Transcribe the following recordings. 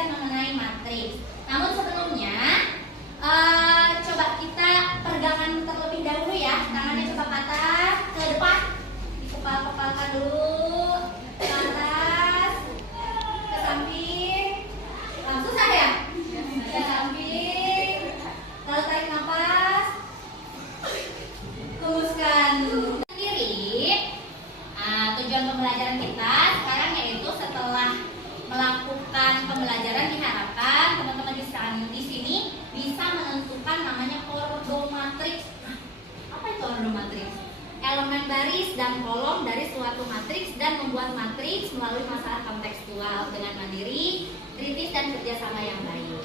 belajar mengenai matriks. Namun sebelumnya, coba kita pegangan terlebih dahulu ya. Tangannya coba ke atas, ke depan, dikepal-kepalkan dulu, ke atas, ke samping. Susah ya? Ke samping, lalu tarik nafas, hembuskan sendiri. Tujuan pembelajaran kita sekarang yaitu setelah melakukan pembelajaran diharapkan teman-teman di sini bisa menentukan namanya ordomatriks. Apa itu ordomatriks? Elemen baris dan kolom dari suatu matriks dan membuat matriks melalui masalah kontekstual dengan mandiri, kritis dan kerjasama yang baik.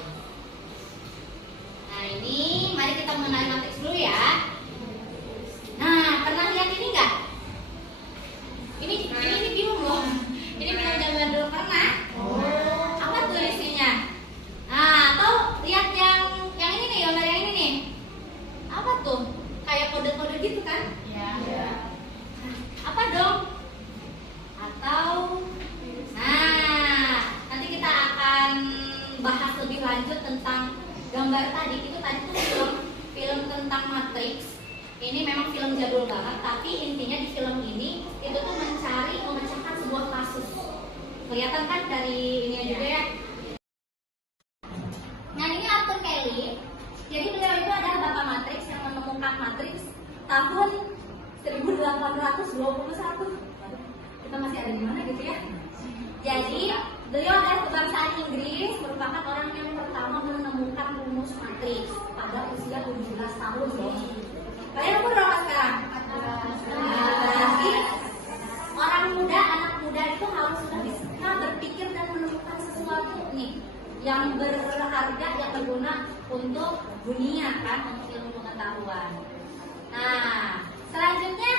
Nah ini mari kita mengenali matriks dulu ya. Nah pernah lihat ini enggak? Ini film loh. Ini film zaman dulu pernah. Apa tuh isinya? Nah, atau lihat yang ini nih, gambar yang ini nih. Apa tuh? Kayak kode-kode gitu kan? Iya. Apa dong? Atau nanti kita akan bahas lebih lanjut tentang gambar tadi. Itu tadi tuh film tentang matriks. Ini memang film jadul banget, tapi intinya di film ini itu tuh memecahkan sebuah kasus. Kelihatan kan dari ininya juga ya. Nah ini Arthur Kelly. Jadi beliau itu adalah bapak matriks yang menemukan matriks tahun 1821. Kita masih ada di mana gitu ya. Jadi beliau adalah kebangsaan Inggris, merupakan orang yang pertama menemukan rumus matriks pada usia 17 tahun loh. Kalian umur berapa sekarang? Berarti orang muda, anak muda itu harus sudah bisa berpikir dan menemukan sesuatu nih yang berharga, yang berguna untuk dunia kan, untuk ilmu pengetahuan. Nah, selanjutnya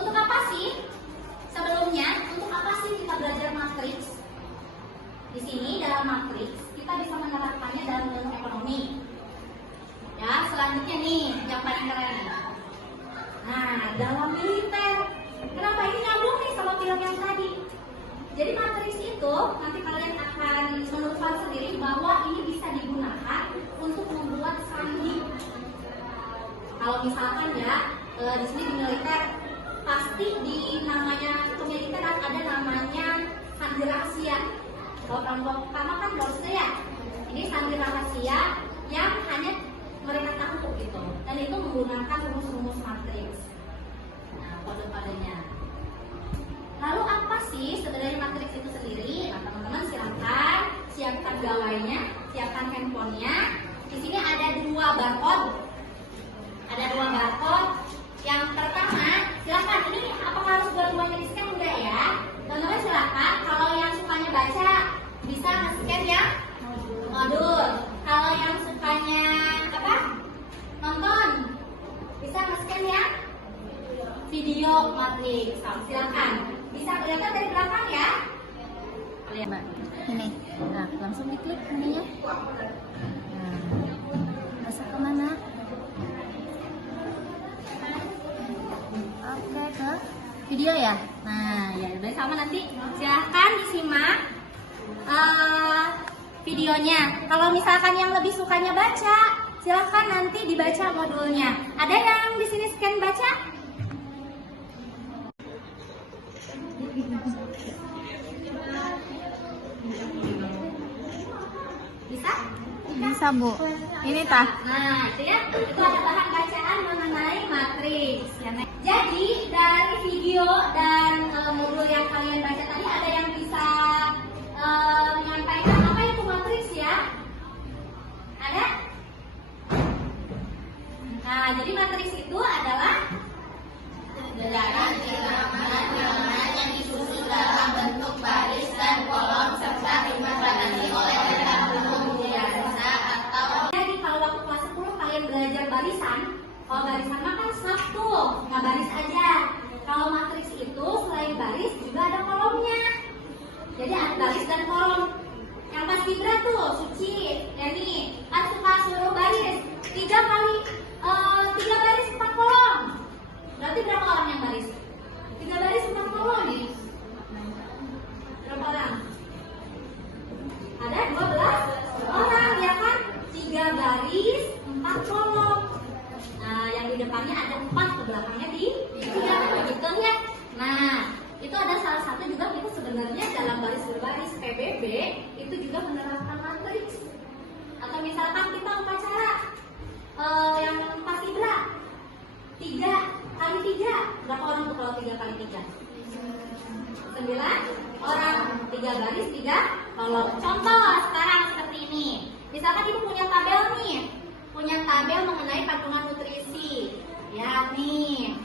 untuk apa sih? Sebelumnya, untuk apa sih kita belajar matriks? Di sini dalam matriks kita bisa menerapkannya dalam ilmu ekonomi. Ya, selanjutnya nih yang paling keren nih. Nah, dalam militer. Kenapa ini nyambung nih sama film yang tadi? Jadi matriks itu nanti kalian akan menemukan sendiri bahwa ini bisa digunakan untuk membuat sandi. Kalau misalkan ya di sini di militer pasti di namanya kemiliteran ada namanya sandi rahasia. Kalau kelompok pertama kan dosen ya. Ini sandi rahasia yang hanya mereka tahu gitu, dan itu menggunakan rumus-rumus matriks. Nah, kode-kodenya. Lalu apa sih sebenarnya matriks itu sendiri? Nah, teman-teman silakan siapkan gawainya, siapkan handphonenya. Di sini ada dua barcode. Ada dua barcode. Yang pertama, silakan ini apakah harus dua-duanya di-scan enggak ya? Teman-teman silakan. Kalau yang sukanya baca bisa nge-scan ya modul. Kalau yang sukanya nonton bisa nge-scan ya video matriks. Silakan. Bisa kelihatan dari belakang ya. Lihat Mbak. Ini. Nah, langsung diklik ininya. Nah, masuk ke mana? Oke, ke video ya. Nah, ya udah sama nanti. Silahkan disimak videonya. Kalau misalkan yang lebih sukanya baca, silahkan nanti dibaca modulnya. Ada yang di sini scan baca? Bisa? Bisa, Bu. Ini tah. Nah, itu ya. Itu ada bahan bacaan mengenai matriks. Jadi, dari video dan modul yang kalian baca tadi ada yang bisa menyampaikan apa itu matriks ya? Ada? Nah, jadi matriks itu adalah bilangan yang disusun dalam bentuk baris dan kolom serta dibatasi oleh data umum biasa atau. Jadi kalau waktu kelas 10 kalian belajar barisan, kalau barisan mah kan satu, nggak baris aja. Kalau matriks itu selain baris juga ada kolomnya. Jadi ada baris dan kolom. Yang pas Fibra tuh, Suci, Yani, kan suka suruh baris 3 baris 4 kolom. Berarti berapa orang yang baris? 3 baris 4 kolom nih. Berapa orang? Ada 12? belakangnya di tiga, gitu ya. Nah, itu ada salah satu juga kita sebenarnya dalam baris berbaris PBB itu juga menerapkan matriks. Atau misalkan kita upacara yang pasibra 3x3, berapa orang tuh kalau 3x3? 9 orang, 3 baris 3 kolom. Contoh sekarang seperti ini. Misalkan ibu punya tabel nih, punya tabel mengenai kandungan nutrisi. Ya nih,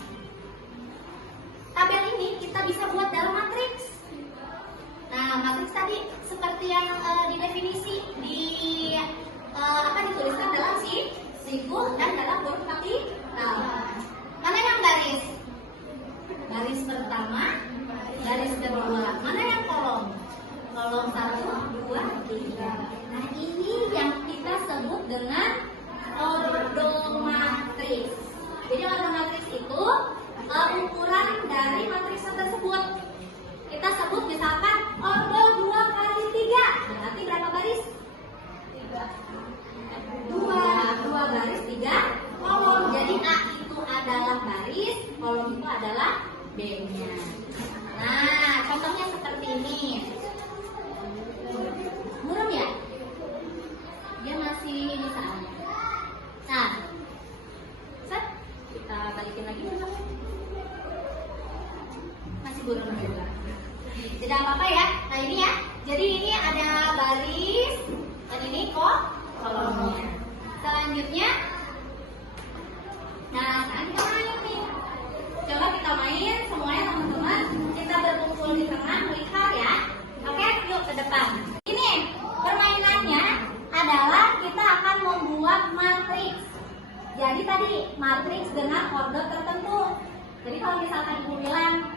tabel ini kita bisa buat dalam matriks. Nah, matriks tadi seperti yang didefinisi dituliskan dalam siku dan dalam huruf kapital. Mana yang baris? Baris pertama, baris kedua. Mana yang kolom? Kolom 1, 2, 3. Nah, ini yang kita sebut dengan ordomatriks. Jadi ordomatriks itu ukuran dari matriks tersebut. Kita sebut misalkan ordo 2x3. Berarti berapa baris? 2 baris 3 kolom. Jadi A itu adalah baris, kolom itu adalah B-nya. Nah, contohnya seperti ini. Buram ya? Dia masih bisa. Nah, set, kita balikin lagi. Masih buram juga. Tidak apa-apa ya. Nah, ini ya. Jadi ini ada baris dan ini kolomnya. Selanjutnya, nah sekarang kita main nih. Coba kita main semuanya teman-teman. Kita berkumpul di tengah, melihat ya. Oke, yuk ke depan. Ini permainannya adalah kita akan membuat matriks. Jadi tadi matriks dengan order tertentu. Jadi kalau misalkan ibu bilang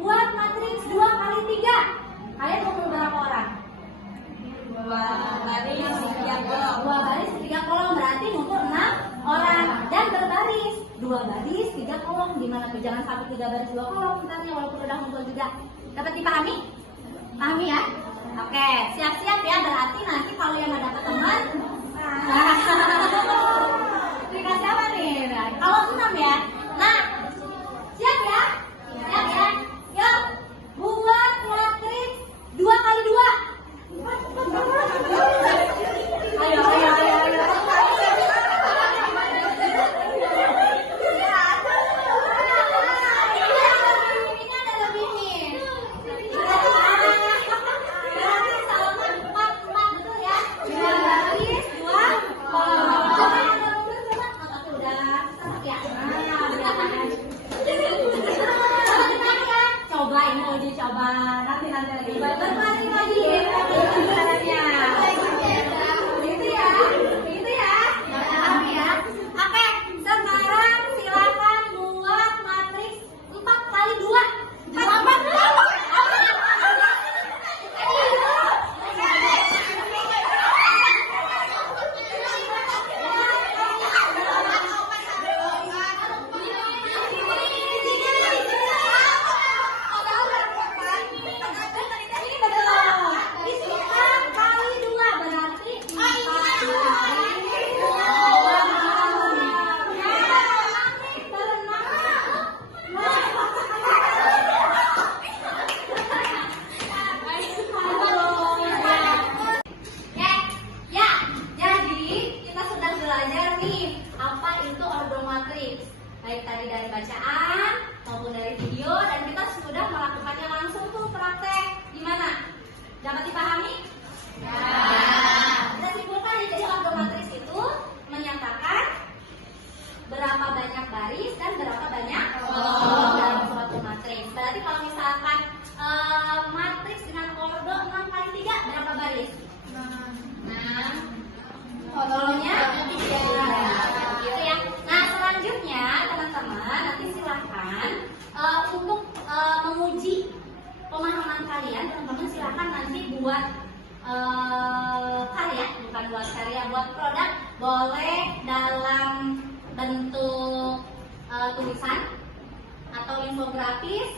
buat matriks 2x3, kalian kumpul berapa orang? 2 baris 3 kolom. 2 baris 3 kolom berarti ngumpul 6 orang dan berbaris 2 baris 3 kolom. Gimana tuh? Jangan sampai 3 baris 2 kolom bentarnya walaupun udah ngumpul juga. Dapat dipahami? Pahami ya? Oke, siap-siap ya. Berarti nanti kalau yang ada teman dikasih apa nih? Kalau 6 ya. Nah, siap ya? Siap ya? Yuk, buat matriks 2x2. Ayo. Ini ada lebih nih. Berarti sama 4 betul ya? 2 baris 2 kolom. Coba ini uji coba nanti lagi bermain lagi caranya itu ya ya. Oke, sekarang silakan buat matriks 4x2. Baik tadi dari bacaan maupun dari video, dan kita sudah melakukannya langsung tuh praktek. Gimana? Dapat dipahami? Ya. Kita simpulkan ya, jadi ordomatriks itu menyatakan berapa banyak baris dan berapa banyak kolom dalam suatu matriks. Berarti kalau misalkan matriks dengan ordo 6x3 berapa baris? 6. Kolomnya 3. Gitu ya. Nah, selanjutnya teman-teman nanti silahkan untuk menguji pemahaman kalian, teman-teman silahkan nanti buat karya, bukan buat karya, buat produk. Boleh dalam bentuk tulisan atau infografis,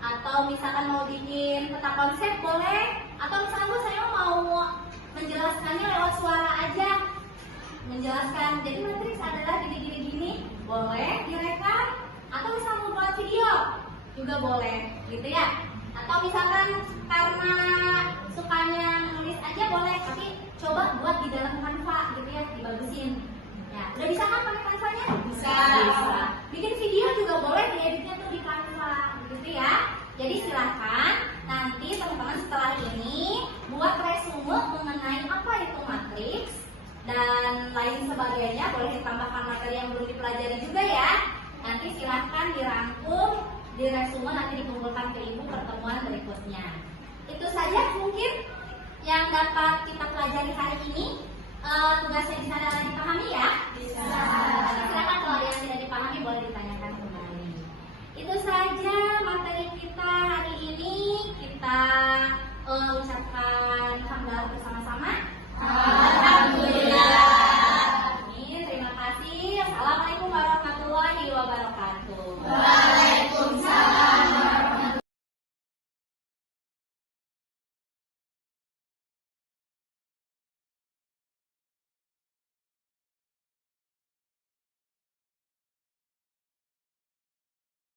atau misalkan mau bikin peta konsep boleh, atau misalkan saya mau menjelaskannya lewat suara aja, menjelaskan jadi matriks adalah gini-gini, boleh direkam atau bisa membuat video juga boleh gitu ya. Atau misalkan karena sukanya menulis aja boleh, tapi coba buat di dalam Canva gitu ya, dibagusin. Ya, udah bisa kan pakai Canva-nya? Bisa. Bikin video juga boleh, dieditnya tuh di Canva gitu ya. Jadi silahkan nanti teman-teman setelah ini buat resume mengenai apa itu matriks dan lain sebagainya. Boleh ditambahkan materi yang belum dipelajari juga ya. Nanti silahkan dirangkum di resume, nanti dikumpulkan ke ibu pertemuan berikutnya. Itu saja mungkin yang dapat kita pelajari hari ini. Tugasnya di sana dipahami ya? Bisa. Silakan kalau ada yang tidak dipahami boleh ditanyakan kembali. Itu saja materi kita hari ini. Kita ucapkan